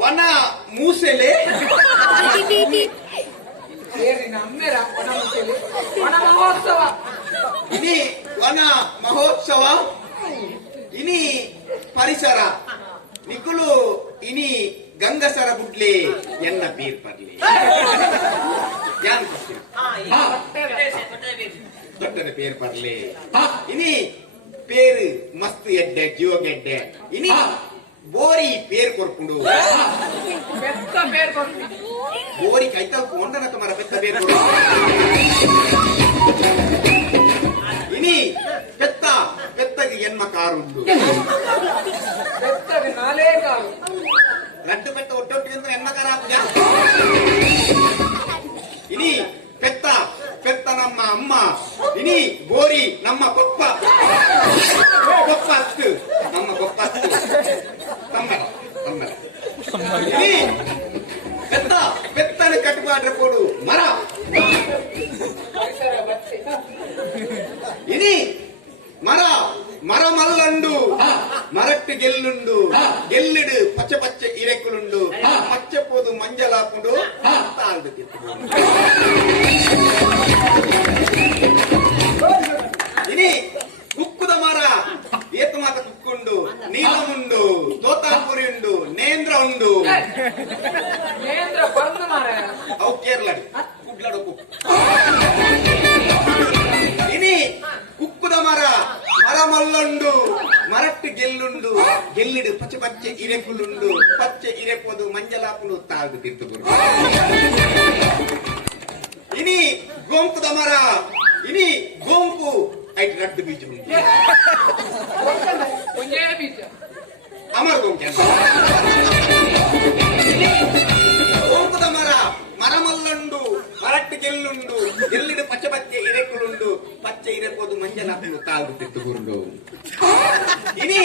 ವನ ಮೂಸೆಲೆ ವನ ಮಹೋತ್ಸವ ಇನಿ ವನ ಮಹೋತ್ಸವ ಇನಿ ಪರಿಸರ ನಿಕುಲು ಇನಿ ಗಂಗಸರ ಬುಡ್ಲೆ ಎನ್ನ ಪೀರ್ ಪರ್ಲಿ ಯಾನ್ ದೊಡ್ಡನ ಪೇರ್ ಪರ್ಲಿ ಇನಿ పేరు మస్తు ఎడ్డే జోగెడ్డే ఇని బోరి పేరు కొరుకుండు పెద్ద పేరు కొరుకుండు బోరి కైత కొండనక మర పెద్ద పేరు కొరుకుండు ఇని పెద్ద పెద్దకి ఎన్మ కారుండు పెద్దకి నాలే కారు లడ్డు పెద్ద ఒట్టొట్టు ఎన్మ కారాపుగా ఇని పెద్ద పెద్ద నమ్మ అమ్మ ఇని బోరి నమ్మ గొప్ప గొప్ప అత్తు నమ్మ గొప్ప అత్తు తమ్మల తమ్మల ఇని పెద్ద పెద్దని కట్టుబాటు మర ఇని మర మరమల్లండు మరట్టు గెల్లుండు గెల్లుడు పచ్చ పచ్చ ఇరెక్కులుండు పచ్చపోదు మంజలాపుడు తాళ్ళు తిట్టు ఇని కుక్కుద మర ఏతమాత కుక్కుండు నీలముండు తోతాపురి ఉండు నేంద్ర ఉండు నేంద్ర బంధు మర అవు కేరళడు కుడ్లడు కుక్కు ఇని కుక్కుద మర మరమల్లుండు మరట్టు గెల్లుండు గెల్లుడు పచ్చ పచ్చ ఇరెక్కులుండు పచ్చ ఇరెపోదు మంజలాపుడు తాళ్ళు తిట్టుకుడు ఇని గోంకుద మర ఇని గోంకు ಐಟ್ ರಡ್ಡು ಬೀಜ ಉಂಟು ಒಂದೇ ಬೀಜ ಅಮರ ಗೋಂಕೆ ಗೋಂಕುದ ಮರ ಮರಮಲ್ಲುಂಡು ಮರಟ್ಟು ಗೆಲ್ಲುಂಡು ಗೆಲ್ಲಿಡು ಪಚ್ಚ ಪಚ್ಚೆ ಇರೆಕುಲುಂಡು ಪಚ್ಚೆ ಇರೆಪೋದು ಮಂಜಲಾಪು ತಾಳ್ದು ತಿಟ್ಟುಗುಂಡು ಇನಿ